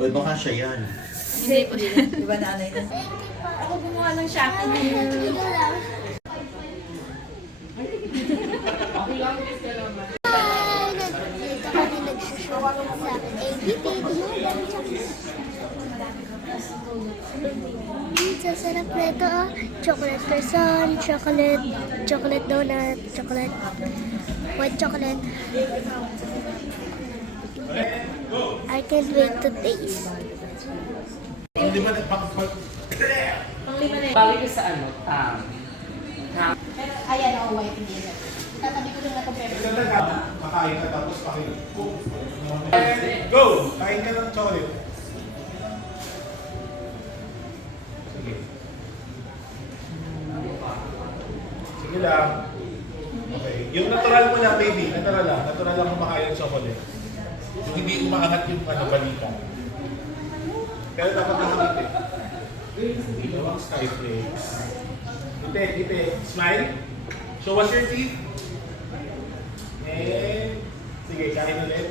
O baka siya yan. Hindi po siya. Iba nanay na. Ako gumawa ng shopping. Dito kami nagsushop sa ABP. Sa sarap na ito, oh. Chocolate croissant, chocolate donut, chocolate, white chocolate. I can't wait to taste. Bali ka sa ano, Ayan ako, white hindi. Tatabi ko lang na compare. Makain ka tapos pakinig. Go! Kain ka ng chocolate. Sige. Sige lang. Okay. Yung natural mo lang, baby. Natural lang kumakain ng chocolate. Yung hindi umaangat yung balita. Pero dapat nakangiti. Ito ang skyflakes. Ite. Smile. Show us your teeth. And, sige, kain ulit.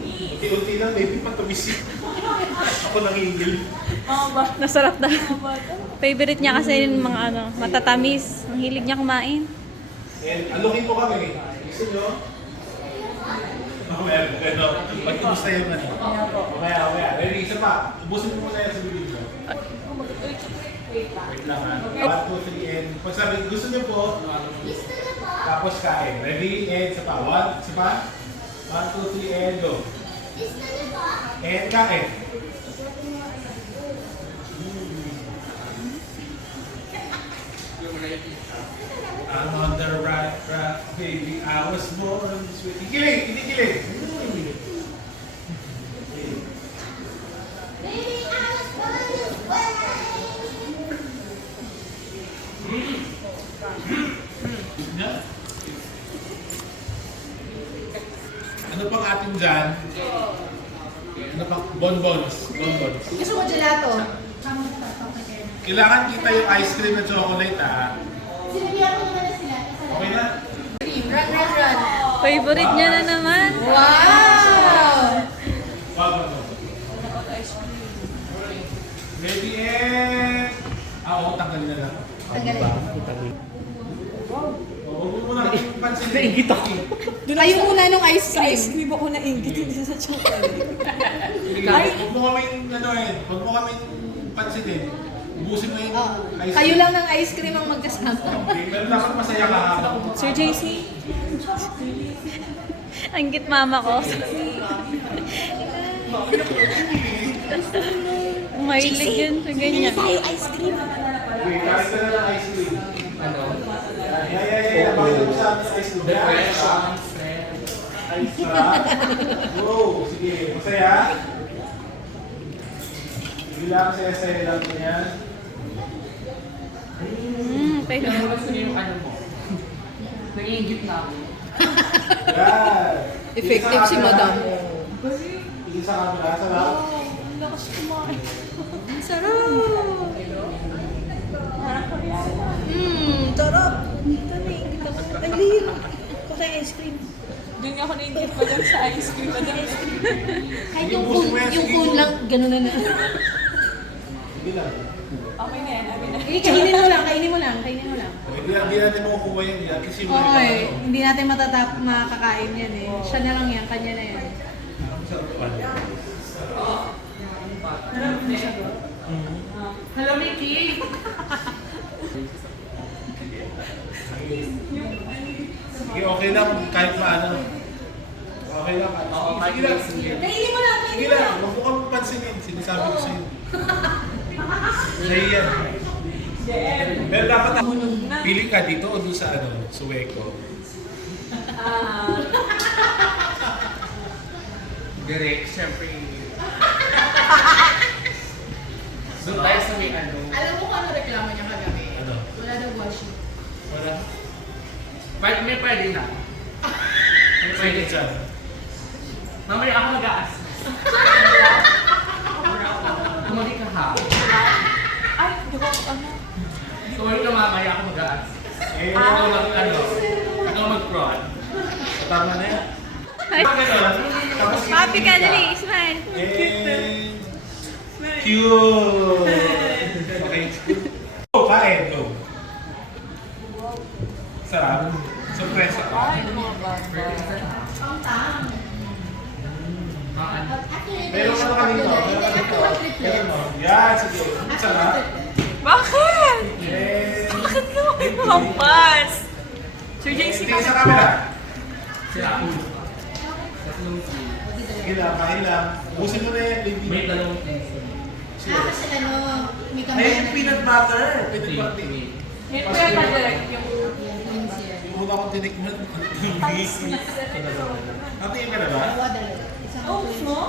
Unti-unti lang, baby, patumisip. Ako nangingil. Nasarap na. Favorite niya kasi yung mga matatamis. Ang hilig niya kumain. And, alukin po kami. Gusto nyo? Meron, gano'n. Pagtubos na yung ano. Okay. Ready, isa pa. Ubusin mo muna yan sa bibig mo. Wait lang ha. 1, 2, 3, and pag sabi, gusto niyo po, tapos kain. Ready, and isa pa. 1, isa pa. 1, 2, 3, and go. And kain. I'm on the right track, baby. I was born this way. Kikilig! Ano pang atin dyan? Ano pang? Bonbons. Gusto mo gelato? Kailangan kita yung ice cream na chocolate, ha? Sinabihan ko naman na sila. Okay na? Run. Favorite niya na naman. Wow! Wag. Ready, and... Oo, tanggalin na lang. Tanggalin. Huwag mo muna yung pansin. Naingit ako. Kayo muna nung ice Sa cream. ice cream ako naingit, hindi sa chocolate. Huwag mo kaming, huwag mo kaming pansinin. Ubusin mo yung ice Kayo cream. lang ng ice cream ang magkasama. Okay, pero dapat masaya ka ha. Sir JC? Ang git mama ko. Mahilig yun sa ganyan. Ice cream. Okay, kain ka na ng ice cream. Ano? Yeah. Bakit mo sa amin sa ice cream? Ice cream. Go! Sige, masaya? Sige lang, saya-saya lang po yan. ano gusto niyo yung ano mo? Nangingit na ako. Yan! Effective si madam. Tingin sa camera, sarap. Ang sarap! Sarap! Ang lihim. Kasi ice cream. Doon nga ako naingit pa dyan sa ice cream. Kahit Yung puso mo yan, sige. cone lang, gano'n na. Sige lang. Okay na yan, amin na. Kainin mo lang. Hindi natin makukuha yan. At least yung Oo eh. Hindi natin makakain yan eh. Siya na lang yan, kanya na yan. Hello, Mickey! Sige, okay lang. Kahit maano. Okay lang. Oo, Sige lang. Kainin mo lang, Sige lang. Huwag mo kami pansinin. Sinasabi ko sa'yo. Sa'yo yan. Pero dapat ako pili ka dito o doon sa Sueco. Direct, syempre. Doon tayo sa may ano. Alam mo kung ano reklamo niya kagabi? Ano? Wala daw washing. Wala? May pwede na. May pwede Pwede siya. dyan. Mamaya ako mag-aas. Tumali ka ha. Ay, di ko ano. Tumali ka mamaya ako mag-aas. Eh, Ikaw mag-ano. Ikaw mag-prod. tama na yan. Tapos Happy ka, dali. Smile. And cute. Okay. Go, kain. Go. Sarap. Surpresa pa. Meron ka na kanito. Meron mo. Yan, sige. Sarap. Bakit? And Bakit naman may mampas? Sir JC, tingin sa camera. Sige lang, kain lang. Ubusin mo na yan, baby. Wait lang. Cheers. Ay, yung peanut butter. Peanut butter. May pwede direct yung... Yung muna akong tinikman. Natingin ka na ba? Oh, mo?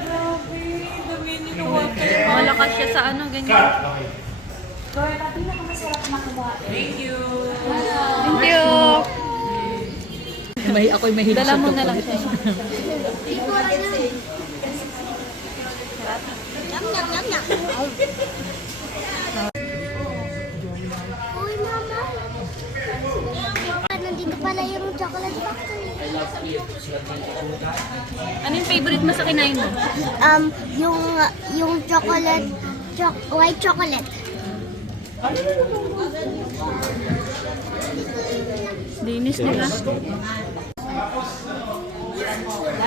Grabe, dami niyo water. Malakas siya sa ano, ganyan. Cut. Okay. Thank you. Thank you. Ako'y mahilig Dala sa mo na tuko. lang siya. Yum, yum, yum, yum. Uy, mama. Nandito pala yung chocolate factory. Ano yung favorite mo sa kinain mo? Yung chocolate, white chocolate. Linis nila.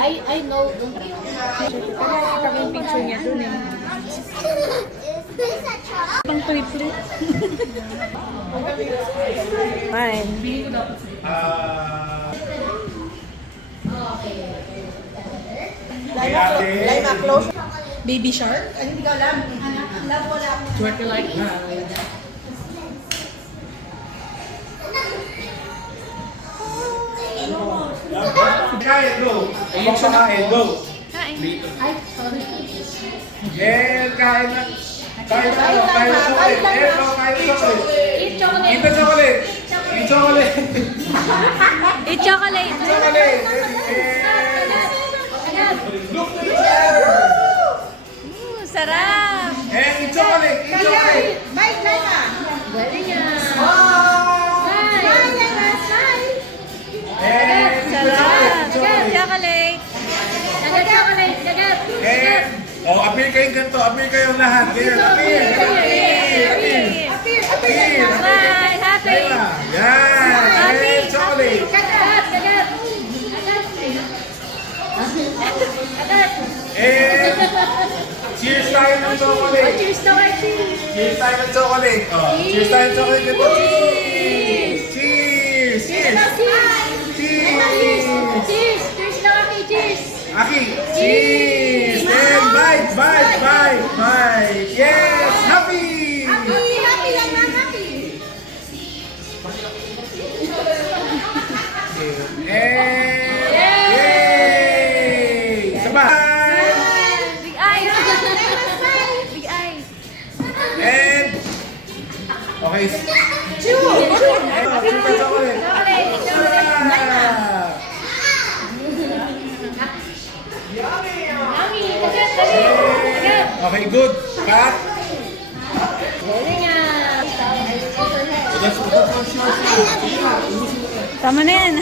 I know. Yung picture niya dun eh. Is this a chocolate? Pang tweet-tweet. Fine. Kay ate. Baby shark? Ay, hindi ko alam. Twerk like that. Kain, go. Abang sa kain, go. Kain. Yeah, kain na. Kain na, kain na chocolate. Eh, go, kain na chocolate. Eat chocolate. Eat the chocolate. Eat chocolate. Eat chocolate. Chocolate. Look to each other. Sarap. And eat chocolate. Eat chocolate. And eat the Sarap. chocolate. Chocolate. Dagat chocolate. Dagat. And, oh, appear kayong ganito. Appear kayong lahat. Ganyan, appear. Appear. Appear. Bye. Happy. Kaya, yan. Happy. And chocolate. Dagat. Dagat. And cheers tayo ng chocolate. Cheers to our cheese. Cheers tayo ng chocolate. Oh, cheers tayo ng chocolate. Ganito. Cheers. Cheers. Cheers. Cheers. Cheers. Cheers na kami. Cheers. Aki, cheers. And bite, bite, bite, bite. Yes, happy. Happy lang na, happy. And yay. Sabay. Big eye. Big eye. And okay. Chew the chocolate. Ah. Yummy. Dagat. Dagat. Okay, good. Cut. Tama na yan.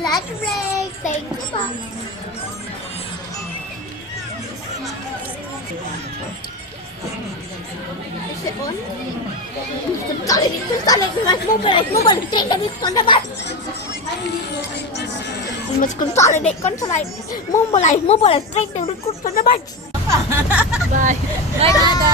Lunch break. Thank you, pa. Is it on? Mas consolidate, consolidate. Mo balay straight na record sa naman. Bye. Bye, Nada.